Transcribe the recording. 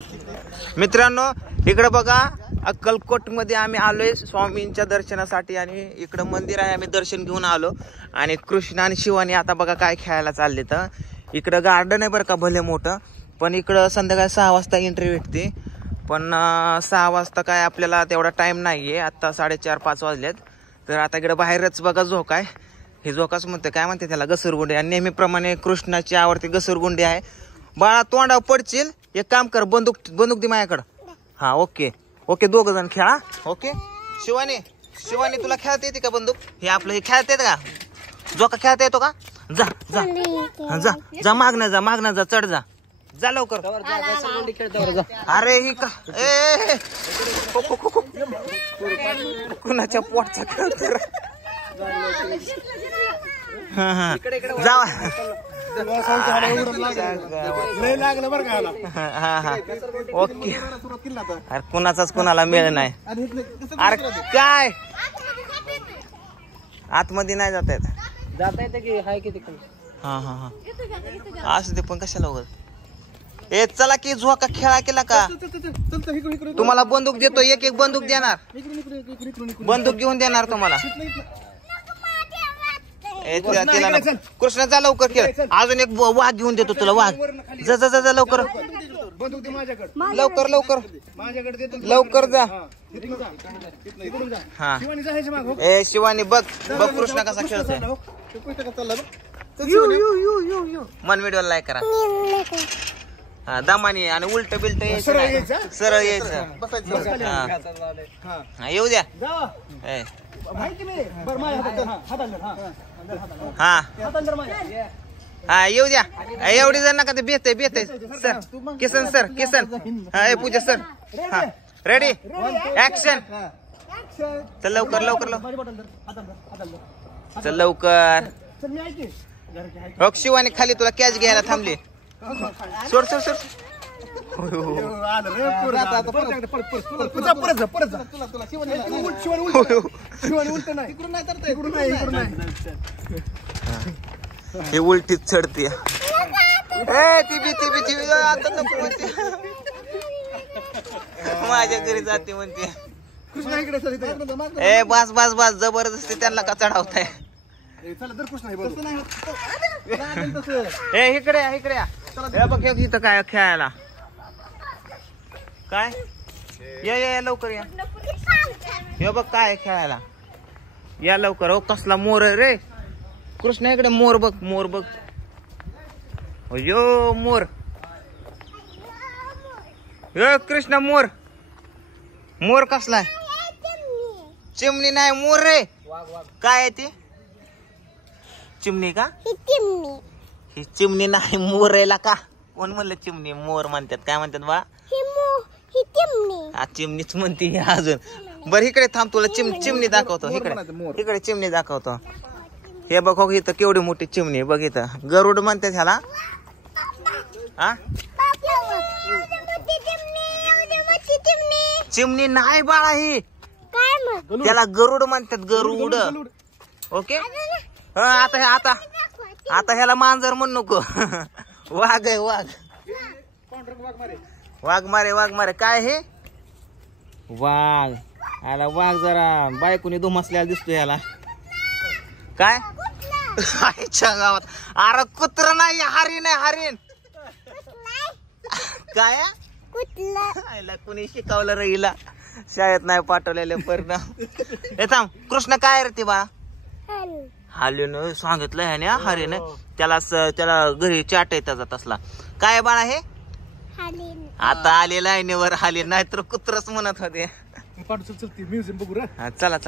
मित्रांनो इकडे बघा अक्कलकोट मध्ये आम्ही आलोय स्वामींच्या दर्शनासाठी आणि इकडे मंदिर आहे, आम्ही दर्शन घेऊन आलो आणि कृष्ण आणि शिवानी आता बघा काय खेळायला चालले. तर इकडे गार्डन आहे बरं का भले मोठं, पण इकडं संध्याकाळी 6 वाजता एंट्री भेटते. पण 6 वाजता काय आपल्याला तेवढा टाइम नाहीये, आता 4:30-5 वाजलेत. तर आता इकडे बाहेरच बघा झोका आहे, हे झोकाच म्हणते काय म्हणते त्याला, घसरगुंडी. आणि नेहमीप्रमाणे कृष्णाची आवडती घसरगुंडी आहे. बाळा तोंडावर पडशील, एक काम कर, बंदूक दे माझ्याकडं. हा ओके ओके, 2 जण खेळा. ओके शिवानी तुला खेळता येते का बंदूक? हे आपलं हे खेळता येतं का, झोका खेळता येतो का? जा जा जा जा, मागणं जा, चढ जा लवकर. अरे ही का कुणाच्या पोटचा खेळ. हा हा जावा लागलं बरं का. हा हा ओके. अरे कुणाचाच कुणाला मिळ नाही. अरे काय आतमध्ये नाही जाता येत की हाय किती. हा हा हा असू दे, पण कशाला वगैरे. ए चला की झोका खेळा केला का? तुम्हाला बंदूक देतो, एक बंदूक देणार, बंदूक घेऊन देणार तुम्हाला. कृष्ण जा लवकर खेळ, अजून एक वाघ घेऊन देतो तुला. वाघ जा जा जा लवकर, लवकर लवकर लवकर जा. हा ए शिवानी बघ बघ कृष्ण कसा खेळतोय. मन व्हिडिओ लाईक करा. हा दमानी आणि उलट बिलट यायचं, सरळ यायचं. येऊ द्या. हा हा येऊ द्या. एवढी जण नका ते बेते सर. किसन हा पूजा सर. हा रेडी ऍक्शन. चल लवकर चल लवकर. हो शिवानी खाली तुला कॅच घ्यायला थांबली. सोड हे उलटीच चढते. माझ्या घरी जाते म्हणते. ए बस जबरदस्ती त्यांना का चढावताय. ए इकडे या बघ इथं काय खेळायला. काय या लवकर या. हे बघ काय खेळायला, या लवकर. हो कसला मोर रे कृष्ण, इकडे मोर बघ. यो मोर, यो कृष्ण मोर कसला. चिमणी नाही मोर रे. काय आहे ती चिमणी का? ही चिमणी नाही मोर आहे का. कोण म्हणलं चिमणी, मोर म्हणतात. काय म्हणतात बा? चिमणीच म्हणते अजून. बरं इकडे थांब, तुला चिमणी दाखवतो. इकडे चिमणी दाखवतो. हे बघ हो इथं केवढी मोठी चिमणी बघ. इथं गरुड म्हणतात ह्याला. हा चिमणी नाही बाळा, ही त्याला गरुड म्हणतात, गरुड. ओके आता ह्याला मांजर म्हण नको. वाघ आहे वाघ मारे. काय हे वाघ आला. वाघ जरा बायकोनी दुमसल्याला दिसतो ह्याला. काय आईच्या गावात. अरे कुत्र नाही, हरिण. काय कुणी शिकवलं रे हिला, शाळेत नाही पाठवलेले परिणाम. हे थांब कृष्ण काय रे ती बा हालीन सांगितलं ह्याने. हरिण त्याला घरी चाट आहे त्याचा तसला. काय बाळा हे आता आलेला आहे नेवर हालीन, नाहीतर कुत्रच म्हणत होते. म्युझियम बघू. चला